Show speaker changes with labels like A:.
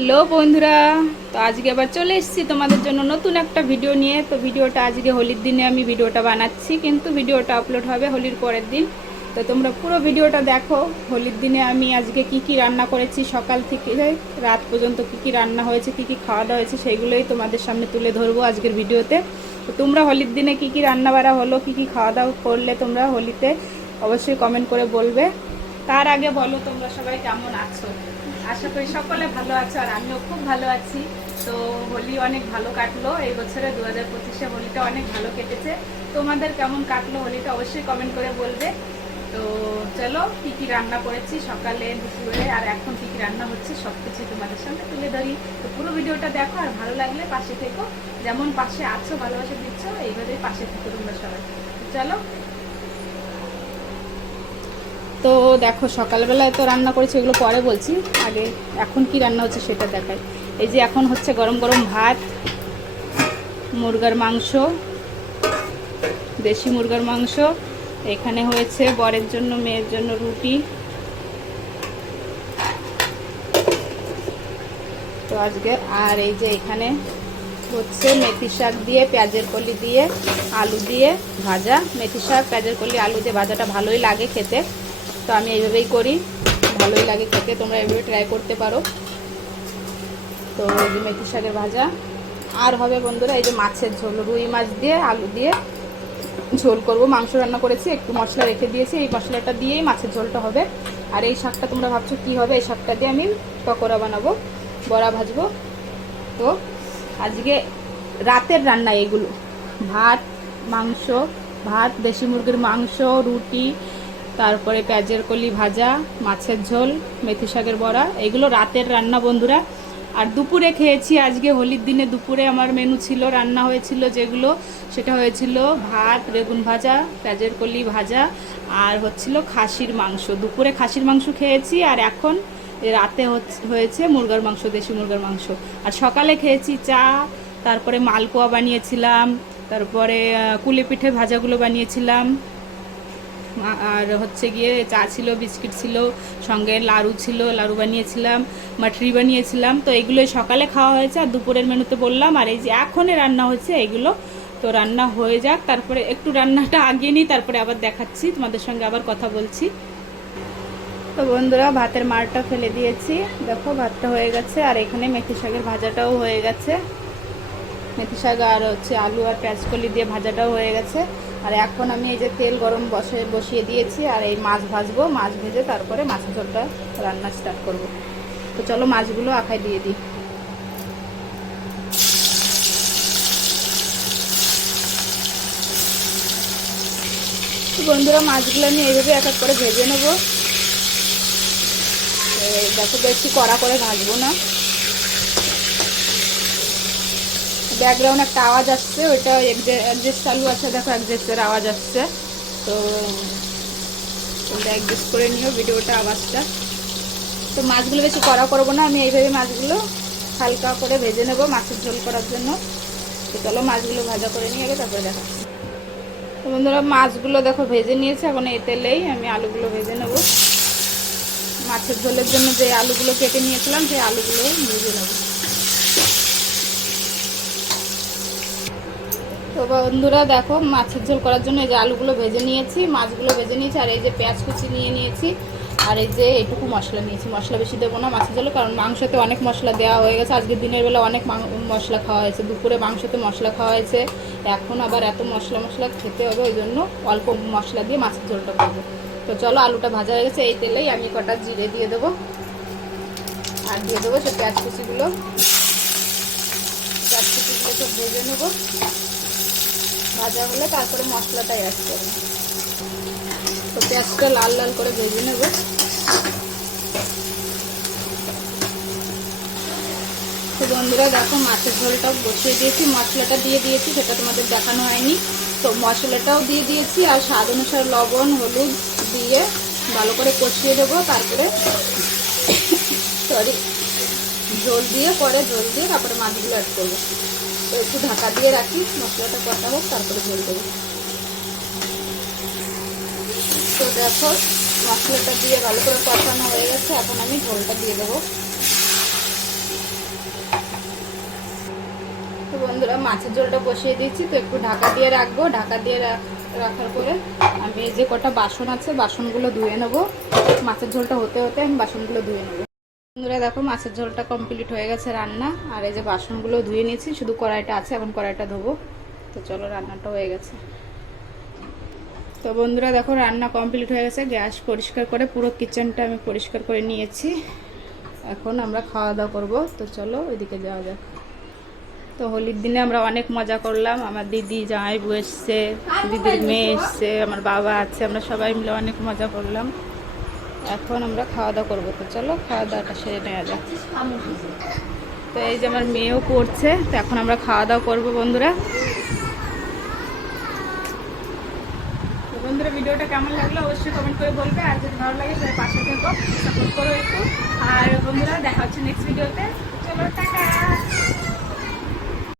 A: Hello বন্ধুরা, তো আজকে আবার চলে এসেছি তোমাদের জন্য নতুন একটা ভিডিও নিয়ে। তো ভিডিওটা আজকে হোলির দিনে আমি ভিডিওটা বানাচ্ছি, কিন্তু ভিডিওটা আপলোড হবে হোলির পরের দিন। তো তোমরা পুরো ভিডিওটা দেখো, হোলির দিনে আমি আজকে কি কি রান্না করেছি সকাল থেকে রাত পর্যন্ত কি কি রান্না হয়েছে, কি কি খাওয়া দাওয়া হয়েছে সেইগুলোই তোমাদের সামনে তুলে ধরবো আজকের ভিডিওতে তো তোমরা হোলির দিনে কি কি রান্না বাড়া হলো, কি কি খাওয়া দাওয়া করলে তোমরা হোলিতে অবশ্যই কমেন্ট করে বলবে। তার আগে বলো তোমরা সবাই কেমন আছো? আশা করি সকলে ভালো আছো আর আমিও খুব ভালো আছি। তো হোলি অনেক ভালো কাটলো, এই বছরে দু হাজার পঁচিশে হোলিটা অনেক ভালো কেটেছে। তোমাদের কেমন কাটলো হোলিটা অবশ্যই কমেন্ট করে বলবে। তো চলো, কি কি রান্না করেছি সকালে, দুপুরে, আর এখন কি কি রান্না হচ্ছে সব কিছু তোমাদের সামনে তুলে ধরি। তো পুরো ভিডিওটা দেখো আর ভালো লাগলে পাশে থেকো। যেমন পাশে আছো, ভালোবাসা দিচ্ছ, এইভাবেই পাশে থেকো তোমরা সবাই। চলো তো দেখো, সকালবেলায় তো রান্না করেছি, এগুলো পরে বলছি। আগে এখন কি রান্না হচ্ছে সেটা দেখাই। এই যে এখন হচ্ছে গরম গরম ভাত, মুরগার মাংস, দেশি মুরগার মাংস, এখানে হয়েছে বরের জন্য, মেয়ের জন্য রুটি। তো আজকে, আর এই যে এখানে হচ্ছে মেথি শাক দিয়ে, পেঁয়াজের কলি দিয়ে, আলু দিয়ে ভাজা। মেথি শাক, পেঁয়াজের কলি, আলু দিয়ে ভাজাটা ভালোই লাগে খেতে। তো আমি এইভাবেই করি। ভালোই লাগে খেতে, তোমরা এইভাবে ট্রাই করতে পারো। তো এই মেথি শাকের ভাজা। আর হবে বন্ধুরা, এই যে মাছের ঝোল, রুই মাছ দিয়ে, আলু দিয়ে ঝোল করব। মাংস রান্না করেছি, একটু মশলা রেখে দিয়েছি। এই মশলাটা দিয়েই মাছের ঝোলটা হবে। আর এই শাকটা তোমরা ভাবছ কি হবে? এই শাকটা দিয়ে আমি পকোড়া বানাবো, বড়া ভাজবো। তো আজকে রাতের রান্না এগুলো। ভাত, মাংস, ভাত, দেশি মুরগির মাংস, রুটি তারপরে পেঁয়াজের কলি ভাজা, মাছের ঝোল, মেথি শাকের বড়া, এগুলো রাতের রান্না বন্ধুরা। আর দুপুরে খেয়েছি, আজকে হোলির দিনে দুপুরে আমার মেনু ছিল, রান্না হয়েছিল যেগুলো, সেটা হয়েছিল ভাত, বেগুন ভাজা, পেঁয়াজের কলি ভাজা, আর হচ্ছিল খাসির মাংস। দুপুরে খাসির মাংস খেয়েছি, আর এখন রাতে হয়েছে মুরগার মাংস, দেশি মুরগার মাংস। আর সকালে খেয়েছি চা, তারপরে মালপোয়া বানিয়েছিলাম, তারপরে কুলে পিঠে ভাজাগুলো বানিয়েছিলাম আর হচ্ছে গিয়ে চা ছিল, বিস্কিট ছিল, সঙ্গে লাড়ু ছিল, লাড়ু বানিয়েছিলাম, মাটরি বানিয়েছিলাম। তো এগুলোই সকালে খাওয়া হয়েছে আর দুপুরের মেনুতে বললাম, আর এই যে এখনই রান্না হয়েছে এগুলো, তো রান্না হয়ে যাক, তারপরে একটু রান্নাটা আগিয়ে নিই, তারপরে আবার দেখাচ্ছি, তোমাদের সঙ্গে আবার কথা বলছি। তো বন্ধুরা, ভাতের মারটা ফেলে দিয়েছি। দেখো, ভাতটা হয়ে গেছে, আর এখানে মেথি শাকের ভাজাটাও হয়ে গেছে। মেথি শাক আর হচ্ছে আলু আর পেঁয়াজকলি দিয়ে ভাজাটাও হয়ে গেছে। আর এখন আমি এই যে তেল গরম বসে বসিয়ে দিয়েছি আর এই মাছ ভাজবো। মাছ ভেজে তারপরে মাছের ঝোলটা রান্না স্টার্ট করব। তো চলো মাছগুলো আখায় দিয়ে দিই। বন্ধুরা, মাছগুলো আমি এইভাবে এক এক করে ভেজে নেব। দেখো, বেশি কড়া করে ভাজবো না। ব্যাকগ্রাউন্ড একটা আওয়াজ আসছে, ওইটা অ্যাডজাস্ট চালু আছে, দেখো অ্যাডজাস্টের আওয়াজ আসছে। তো তোমরা অ্যাডজাস্ট করে নিও ভিডিওটা, আওয়াজটা। তো মাছগুলো বেশি কড়া করব না, আমি এইভাবে মাছগুলো হালকা করে ভেজে নেব মাছের ঝোল করার জন্য। তো চলো মাছগুলো ভাজা করে নিয়ে আগে তারপরে দেখাচ্ছি। তো বন্ধুরা, মাছগুলো দেখো ভেজে নিয়েছে, এখন এই তেলেই আমি আলুগুলো ভেজে নেব। মাছের ঝোলের জন্য যে আলুগুলো কেটে নিয়েছিলাম, সেই আলুগুলো ভেজে নেব। তো বন্ধুরা দেখো, মাছের ঝোল করার জন্য এই যে আলুগুলো ভেজে নিয়েছি, মাছগুলো ভেজে নিয়েছি, আর এই যে পেঁয়াজ কুচি নিয়ে নিয়েছি, আর এই যে এইটুকু মশলা নিয়েছি। মশলা বেশি দেবো না মাছের ঝোলে, কারণ মাংসতে অনেক মশলা দেওয়া হয়ে গেছে। আজকে দিনের বেলা অনেক মশলা খাওয়া হয়েছে, দুপুরে মাংসতে মশলা খাওয়া হয়েছে। এখন আবার এত মশলা মশলা খেতে হবে, ওই জন্য অল্প মশলা দিয়ে মাছের ঝোলটা করব। তো চলো, আলুটা ভাজা হয়ে গেছে, এই তেলেই আমি কটা জিরে দিয়ে দেবো। আর দিয়ে দেবো সে পেঁয়াজ কুচিগুলো। পেঁয়াজ কুচিগুলো সব ভেজে নেব। ভাজা হলে তারপরে মশলাটাই অ্যাড করব। তো পেঁয়াজটা লাল লাল করে ভেজে নেব। তো বন্ধুরা, দেখো মাছের ঝোলটাও বসিয়ে দিয়েছি। মশলাটা দিয়ে দিয়েছি, সেটা তোমাদের দেখানো হয়নি। তো মশলাটাও দিয়ে দিয়েছি, আর স্বাদ অনুসার লবণ, হলুদ দিয়ে ভালো করে কষিয়ে দেবো তারপরে সরি ঝোল দিয়ে, পরে ঝোল দিয়ে তারপরে মাছগুলো অ্যাড করব। একটু ঢাকা দিয়ে রাখি, মশলাটা কষা হোক, তারপরে ঝোল দেবো। তো দেখো, মশলাটা দিয়ে ভালো করে কষানো হয়ে গেছে, এখন আমি ঝোলটা দিয়ে দেবো। তো বন্ধুরা, মাছের ঝোলটা বসিয়ে দিচ্ছি তো একটু ঢাকা দিয়ে রাখব। ঢাকা দিয়ে রাখার পরে আমি যে কটা বাসন আছে, বাসনগুলো ধুয়ে নেব। মাছের ঝোলটা হতে হতে আমি বাসনগুলো ধুয়ে নেব। বন্ধুরা, দেখো মাছের ঝোলটা কমপ্লিট হয়ে গেছে রান্না। আর এই যে বাসনগুলো ধুয়ে নিয়েছি, শুধু কড়াইটা আছে, এখন কড়াইটা ধোবো। তো চলো, রান্নাটা হয়ে গেছে। তো বন্ধুরা, দেখো রান্না কমপ্লিট হয়ে গেছে। গ্যাস পরিষ্কার করে পুরো কিচেনটা আমি পরিষ্কার করে নিয়েছি। এখন আমরা খাওয়া দাওয়া করব। তো চলো, ওইদিকে যাওয়া যাক। তো হোলির দিনে আমরা অনেক মজা করলাম। আমার দিদি জামাইবু এসছে, দিদির মেয়ে এসছে, আমার বাবা আছে, আমরা সবাই মিলে অনেক মজা করলাম। এখন আমরা খাওয়া দাওয়া করব তো চলো, খাওয়া দাওয়াটা সেরে নেওয়া যাক। তো এই যে আমার মেয়েও করছে, তো এখন আমরা খাওয়া দাওয়া করব বন্ধুরা। বন্ধুরা, ভিডিওটা কেমন লাগল অবশ্যই কমেন্ট করে বলবে, আর যদি ভালো লাগে তাহলে পাশে থেকো সাপোর্ট করো একটু। আর বন্ধুরা, দেখা হচ্ছে নেক্সট ভিডিওতে